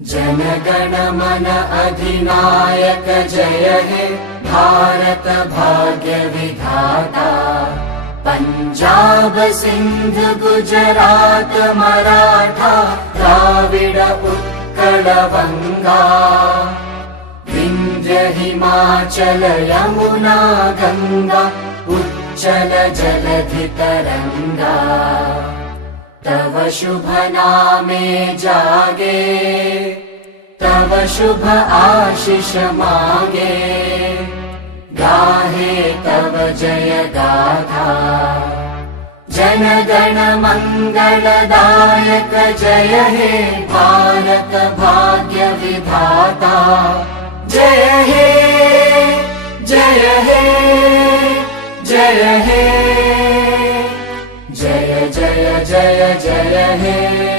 जनगण मन अधिनायक जय हे भारत भाग्य विधाता। पंजाब सिंध गुजरात मराठा द्राविड उत्कल बंगा। विंध्य हिमाचल यमुना गंगा उच्चल जलधि तरंगा। तव शुभ नामे जागे तव शुभ आशीष मागे। गाहे तव जय गाथा जनगण मंगलदायक जय हे भारत भाग्य विधाता। जय हे जय हे जय हे जय जय जय जय हे।